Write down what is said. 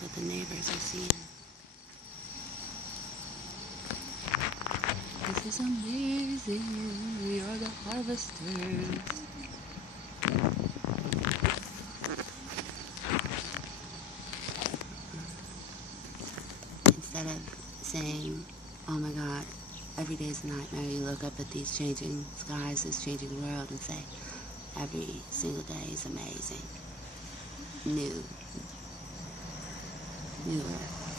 what the neighbors are seeing. This is amazing. We are the harvesters. Instead of saying, oh my God, every day is a nightmare, you look up at these changing skies, this changing world, and say, every single day is amazing. New. Newer.